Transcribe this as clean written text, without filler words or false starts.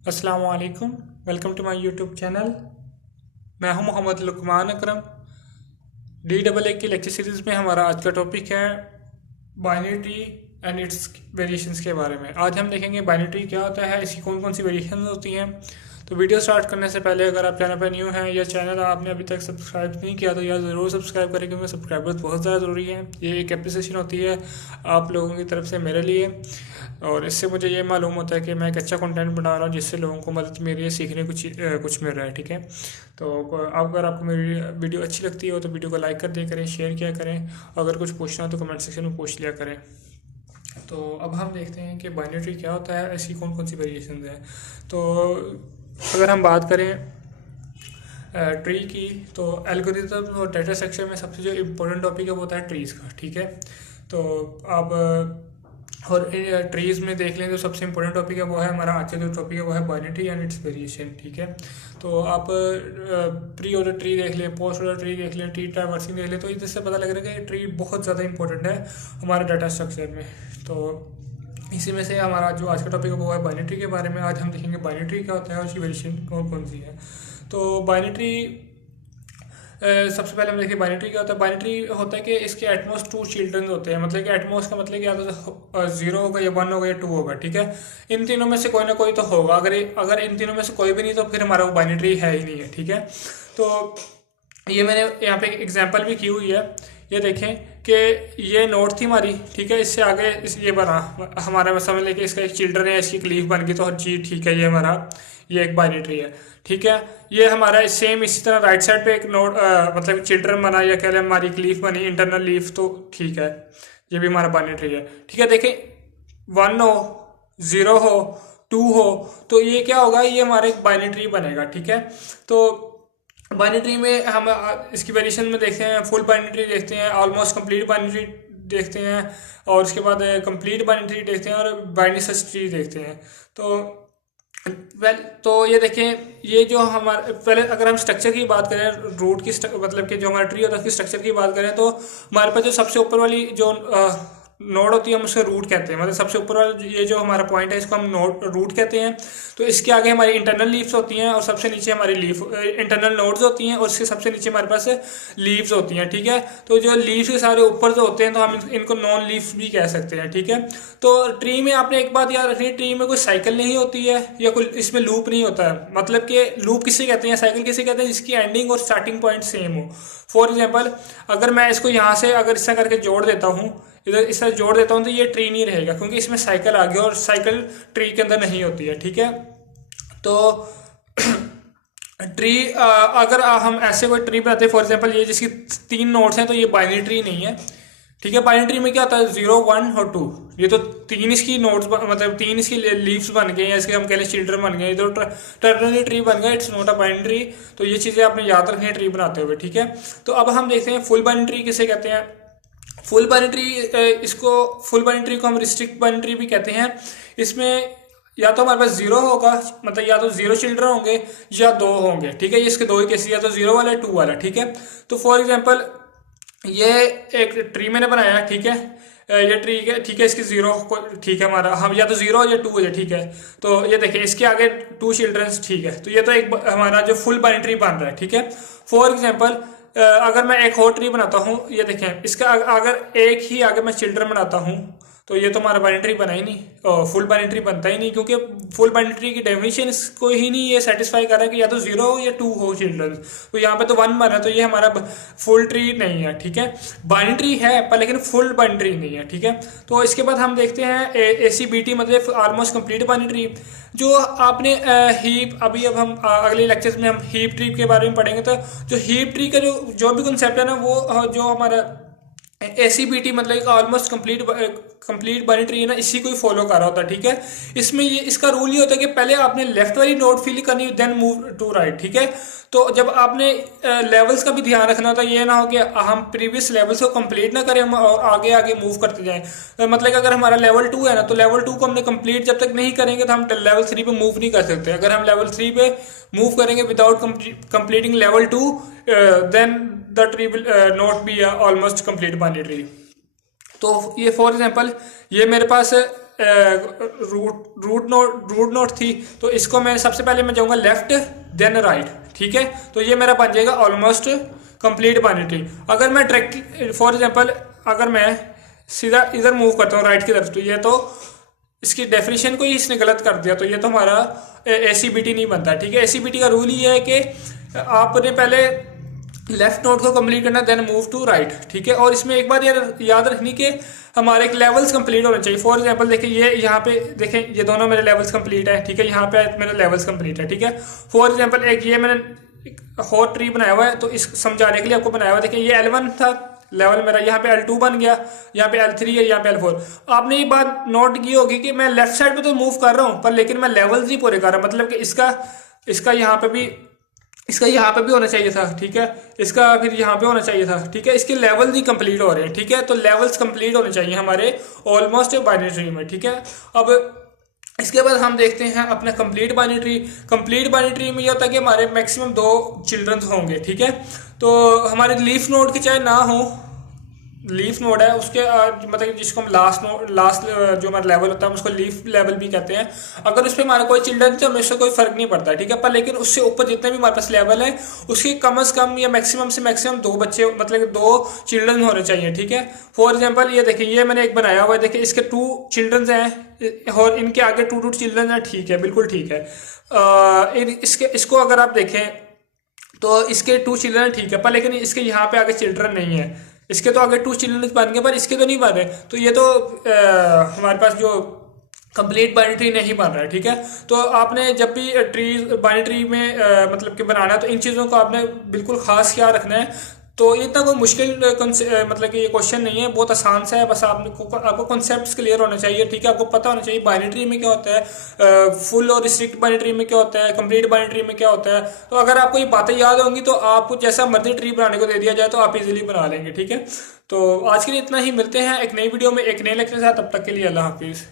अस्सलाम वालेकुम। Welcome to my YouTube channel. मैं हूं मोहम्मद लुकमान अकरम। DEE की लेक्चर सीरीज़ में हमारा आज का टॉपिक है binary tree and its variations के बारे में। आज हम देखेंगे बाइनरी ट्री क्या होता है, इसकी कौन कौन सी वेरिएशंस होती हैं। तो वीडियो स्टार्ट करने से पहले अगर आप चैनल पर न्यू हैं या चैनल आपने अभी तक सब्सक्राइब नहीं किया तो यार ज़रूर सब्सक्राइब करें, क्योंकि सब्सक्राइबर्स बहुत ज़्यादा ज़रूरी है। ये एक एप्रिसिएशन होती है आप लोगों की तरफ से मेरे लिए, और इससे मुझे ये मालूम होता है कि मैं एक अच्छा कंटेंट बना रहा हूँ जिससे लोगों को मदद मेरी है, सीखने कुछ मिल रहा है। ठीक है, तो अगर आपको मेरी वीडियो अच्छी लगती हो तो वीडियो को लाइक कर दिया करें, शेयर किया करें। अगर कुछ पूछना हो तो कमेंट सेक्शन में पूछ लिया करें। तो अब हम देखते हैं कि बाइनरी ट्री क्या होता है, ऐसी कौन कौन सी वेरिएशन है। तो अगर हम बात करें ट्री की, तो एल्गोरिथम और डाटा स्ट्रक्चर में सबसे जो इम्पोर्टेंट टॉपिक है वो होता है ट्रीज़ का। ठीक है, तो अब और ट्रीज़ में देख लें तो सबसे इम्पोर्टेंट टॉपिक है वो है हमारा आज का जो टॉपिक है वो है binary tree and it's variation. ठीक है, तो आप प्री ऑर्डर ट्री देख लें, पोस्ट ऑर्डर ट्री देख लें, ट्री ट्रावर्सिंग देख लें, तो इससे पता लग रहा है कि ट्री बहुत ज़्यादा इंपॉर्टेंट है हमारे डाटा स्ट्रक्चर में। तो इसी में से हमारा जो आज का टॉपिक है वो है बाइनरी ट्री के बारे में। आज हम देखेंगे बाइनरी ट्री क्या होता है और उसकी वेरिएशन कौन कौन सी है। तो बाइनरी ट्री सबसे पहले हम देखिए बाइनरी ट्री क्या होता है। बाइनरी ट्री होता है कि इसके एटमोस्ट टू चिल्ड्रन होते हैं, मतलब कि एटमोस्ट का मतलब कि या तो 0 होगा या 1 होगा या 2 होगा। ठीक है, इन तीनों में से कोई ना कोई तो होगा। अगर इन तीनों में से कोई भी नहीं तो फिर हमारा वो बाइनरी ट्री है ही नहीं है। ठीक है, तो ये मैंने यहाँ पे एग्जांपल भी की हुई है। ये देखें कि ये नोट थी हमारी। ठीक है, इससे आगे ये बना हमारा, समझ लें कि इसका एक चिल्ड्रन है, इसकी क्लीफ बन गई तो जी ठीक है, ये हमारा ये एक बाइनरी ट्री है। ठीक है, ये हमारा सेम इसी तरह राइट साइड पे एक नोट मतलब चिल्ड्रन बना या कह लें हमारी क्लीफ बनी, इंटरनल लीफ, तो ठीक है, ये भी हमारा बाइनरी ट्री है। ठीक है, देखें 1 हो, 0 हो, 2 हो, तो ये क्या होगा, ये हमारा एक बाइनरी ट्री बनेगा। ठीक है, तो बाइनरी ट्री में हम इसकी वेरिएशन में देखते हैं, फुल बाइनरी ट्री देखते हैं, ऑलमोस्ट कंप्लीट बाइनरी ट्री देखते हैं, और उसके बाद कंप्लीट बाइनरी ट्री देखते हैं, और बाइनरी सर्च ट्री देखते हैं। तो तो ये देखें, ये जो हमारे पहले अगर हम स्ट्रक्चर की बात करें, रूट की मतलब कि जो हमारा ट्री होता है उसकी स्ट्रक्चर की बात करें, तो हमारे पास जो सबसे ऊपर वाली जो नोड होती है हम उसको रूट कहते हैं। मतलब सबसे ऊपर वाला ये जो हमारा पॉइंट है इसको हम नोड रूट कहते हैं। तो इसके आगे हमारी इंटरनल लीव्स होती हैं, और सबसे नीचे हमारी लीफ इंटरनल नोड्स होती हैं, और इसके सबसे नीचे हमारे पास लीव्स होती हैं। ठीक है, तो जो लीव्स के सारे ऊपर जो होते हैं तो हम इनको नॉन लीव्स भी कह सकते हैं। ठीक है, तो ट्री में आपने एक बात याद रखनी है, ट्री में कोई साइकिल नहीं होती है या कोई इसमें लूप नहीं होता है। मतलब कि लूप किसे कहते हैं, साइकिल किसे कहते हैं, जिसकी एंडिंग और स्टार्टिंग पॉइंट सेम हो। फॉर एग्जाम्पल, अगर मैं इसको यहाँ से अगर इस तरह करके जोड़ देता हूँ, इधर इस तरह जोड़ देता हूँ, तो ये ट्री नहीं रहेगा, क्योंकि इसमें साइकिल आ गया और साइकिल ट्री के अंदर नहीं होती है। ठीक है, तो ट्री अगर हम ऐसे कोई ट्री बनाते हैं, फॉर एग्जांपल ये जिसकी 3 नोड्स हैं, तो ये बाइनरी ट्री नहीं है। ठीक है, बाइनरी ट्री में क्या होता है, 0, 1 और 2, ये तो 3 इसकी नोड्स मतलब 3 इसकी लीव्स बन गए, या इसके हम कह लें चिल्ड्रन बन गए, तो टर्नरी ट्री बन गया, it's not a binary tree. तो ये चीज़ें आपने याद रखनी है ट्री बनाते हुए। ठीक है, तो अब हम देखते हैं फुल बाइनरी ट्री किसे कहते हैं। फुल बाइनरी ट्री इसको फुल बाइनरी ट्री को हम रिस्ट्रिक्ट बाइनरी ट्री भी कहते हैं। इसमें या तो हमारे पास 0 होगा, मतलब या तो 0 चिल्ड्रन होंगे या 2 होंगे। ठीक है, ये इसके 2 ही केसेस, या तो 0 वाला 2 वाला। ठीक है, तो फॉर एग्जांपल ये एक ट्री मैंने बनाया। ठीक है, ये ट्री है। ठीक है, इसकी 0 ठीक है, हमारा हम या तो 0 या 2 है। ठीक है, तो ये देखिए इसके आगे 2 चिल्ड्रंस। ठीक है, तो ये तो एक हमारा जो फुल बाइनरी ट्री बन रहा है। ठीक है, फॉर एग्जांपल अगर मैं एक और ट्री बनाता हूँ, ये देखें इसका अगर एक ही आगे मैं चिल्ड्रन बनाता हूँ, तो ये तो हमारा बाइनरी ट्री बना ही नहीं, फुल बाइनरी ट्री बनता ही नहीं, क्योंकि फुल बाइनरी ट्री की डेफिनेशन इसको ही नहीं ये सेटिस्फाई कर रहा है कि या तो 0 हो या 2 हो चिल्ड्रन। तो यहाँ पे तो 1 बना है, तो ये हमारा फुल ट्री नहीं है। ठीक है, बाइनरी ट्री है पर लेकिन फुल बाइनरी ट्री नहीं है। ठीक है, तो इसके बाद हम देखते हैं ACBT मतलब ऑलमोस्ट कंप्लीट बाइनरी ट्री। जो आपने हीप अभी अब हम अगले लेक्चर्स में हम हीप ट्री के बारे में पढ़ेंगे। तो जो हीप ट्री का जो भी कंसेप्ट है ना, वो जो हमारा ACBT मतलब एक ऑलमोस्ट कंप्लीट बाइनरी ट्री है ना, इसी को ही फॉलो कर रहा होता है। ठीक है, इसमें ये इसका रूल ये होता है कि पहले आपने लेफ्ट वाली नोड फिल करनी, देन मूव टू राइट। ठीक है, तो जब आपने लेवल्स का भी ध्यान रखना होता है, ये ना हो कि हम प्रीवियस लेवल्स को कंप्लीट ना करें हम और आगे आगे मूव करते जाएं। मतलब कि अगर हमारा लेवल 2 है ना, तो लेवल 2 को हमने कंप्लीट जब तक नहीं करेंगे तो हम लेवल 3 पे मूव नहीं कर सकते। अगर हम लेवल 3 पे मूव करेंगे without completing level 2, then the tree will not be almost complete binary tree. तो ये फॉर एग्जांपल ये मेरे पास रूट नोट थी, तो इसको मैं सबसे पहले मैं जाऊँगा लेफ्ट देन राइट, ठीक है। तो ये मेरा बन जाएगा ऑलमोस्ट कंप्लीट बाइनरी ट्री। अगर मैं डायरेक्टली फॉर एग्जांपल अगर मैं सीधा इधर मूव करता हूँ राइट की तरफ, तो ये तो इसकी डेफिनेशन को ही इसने गलत कर दिया, तो ये तो हमारा ACBT नहीं बनता, ठीक है। ACBT का रूल ये है कि आपने पहले लेफ्ट नोट को कंप्लीट करना देन मूव टू राइट, ठीक है। और इसमें एक बात याद रखनी कि हमारे एक लेवल्स कंप्लीट होने चाहिए। फॉर एग्जांपल देखिए ये यहाँ पे देखें, ये दोनों मेरे लेवल्स कंप्लीट है, ठीक है। यहाँ पे मेरे लेवल्स कंप्लीट है, ठीक है। फॉर एग्जांपल एक ये मैंने हॉट ट्री बनाया हुआ है, तो इस समझाने के लिए आपको बनाया हुआ है। देखिए ये L1 था लेवल मेरा, यहाँ पे L2 बन गया, यहाँ पे L3 है, यहाँ पे L4। आपने ये बात नोट की होगी कि मैं लेफ्ट साइड पे तो मूव कर रहा हूँ, पर लेकिन मैं लेवल्स ही पूरे कर रहा हूँ। मतलब कि इसका यहाँ पे भी होना चाहिए था, ठीक है। इसका फिर यहाँ पे होना चाहिए था, ठीक है। इसके लेवल्स ही कंप्लीट हो रहे हैं, ठीक है। तो लेवल्स कंप्लीट होने चाहिए हमारे ऑलमोस्ट बाइनरी ट्री में, ठीक है। अब इसके बाद हम देखते हैं अपना complete binary tree. Complete binary tree में ये होता है कि हमारे मैक्सिमम 2 चिल्ड्रंस होंगे, ठीक है। तो हमारे लीफ नोड के चाहे ना हो, लीफ नोड है उसके मतलब जिसको हम लास्ट जो हमारा लेवल होता है उसको लीफ लेवल भी कहते हैं। अगर उस पर हमारा कोई चिल्ड्रन तो हमें उससे कोई फर्क नहीं पड़ता, ठीक है। पर लेकिन उससे ऊपर जितने भी हमारे पास लेवल है उसके कम से कम या मैक्सिमम से मैक्सिमम 2 बच्चे मतलब 2 चिल्ड्रन होने चाहिए, ठीक है। फॉर एग्जाम्पल ये देखिए, ये मैंने एक बनाया हुआ है, देखिए इसके 2 चिल्ड्रन हैं और इनके आगे 2 चिल्ड्रन हैं, ठीक है, बिल्कुल ठीक है। इसको अगर आप देखें तो इसके 2 चिल्ड्रन ठीक है, पर लेकिन इसके यहाँ पे आगे चिल्ड्रन नहीं है। इसके तो आगे 2 चिल्ड्रन बन गए पर इसके तो नहीं बन रहे, तो ये तो हमारे पास जो कंप्लीट बाइनरी ट्री नहीं बन रहा है, ठीक है। तो आपने जब भी बाइनरी ट्री में मतलब कि बनाना है तो इन चीज़ों को आपने बिल्कुल खास ख्याल रखना है। तो इतना कोई मुश्किल मतलब कि ये क्वेश्चन नहीं है, बहुत आसान सा है। बस आपको कॉन्सेप्ट्स क्लियर होना चाहिए, ठीक है। आपको पता होना चाहिए बाइनरी ट्री में क्या होता है, फुल और स्ट्रिक्ट बाइनरी ट्री में क्या होता है, कंप्लीट बाइनरी ट्री में क्या होता है। तो अगर आपको ये बातें याद होंगी तो आप जैसा मर्जी ट्री बनाने को दे दिया जाए तो आप इजीली बना लेंगे, ठीक है। तो आज के लिए इतना ही, मिलते हैं एक नई वीडियो में एक नए लेक्चर के साथ। तब तक के लिए अल्लाह हाफिज़।